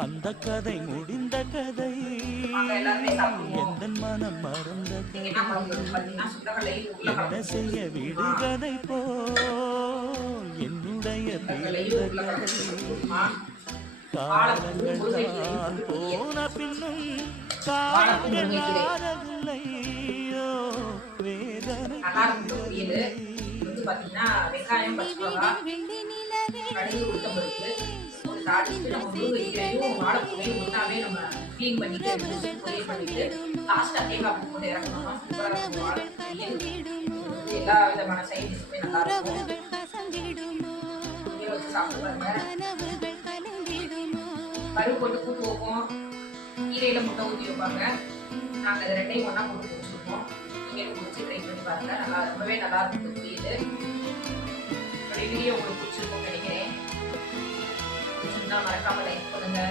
அந்த கதை முடிந்த கதை, வாங்க எல்லாருமே சாப்பிடுவோம். எந்த மனம் மறந்த நீங்க என்ன கதை, குழம்பு பார்த்தீங்கன்னா சுண்டக்கடலை என்ன உருளைக்கிழங்கு செய்ய குருமா, விடுகதை போல் என்னுடைய சுண்டக்கடலையும் பிறந்த கதை. உருளைக்கிழங்கு குருமா, வாழைப்பூ காலங்கள் முருங்கைக்கீரையும் தான் போட்டு பொரியல். போன பின்னும் வாழைப்பூ காலங்கள் முருங்கைக்கீரை ஆறதில்லையோ, வேதனை நல்லா இருக்கும் இந்த பொரியல். இது வந்து பார்த்தீங்கன்னா வெங்காயம், பச்சை மிளகாய், கடுகு, உளுத்தம்பருப்பு போட்டு தாளிச்சுட்டு நம்ம முருங்கைக்கீரையும் வாழைப்பூவையும் ஒன்றாவே நம்ம க்ளீன் பண்ணிட்டு எடுத்து பொரியல் பண்ணிட்டு லாஸ்ட்டாக தேங்காய் பூ போட்டு இறக்கணும்னா சூப்பராக இருக்கும் வாழைப்பூ பொரியல். இது வந்து எல்லா விதமான சைட் டிஷ்ஷுமே நல்லா இருக்கும். நீங்களும் வச்சு சாப்பிட்டு பாருங்க. பருப்பு போட்டு கூட்டு வைப்போம், கீரையில முட்டை ஊற்றி வைப்பாங்க. நாங்கள் இது ரெண்டையும் ஒன்றா போட்டு குடிச்சிருப்போம். நீங்கள் குடிச்சு ட்ரை பண்ணி பாருங்க, நல்லா ரொம்பவே நல்லா இருக்கும் இந்த பொரியல். என்னுடைய வீடியோ உங்களுக்கு பிடிச்சிருக்கும்னு நினைக்கிறேன். பிடிச்சிருந்தா மறக்காம லைக் பண்ணுங்க.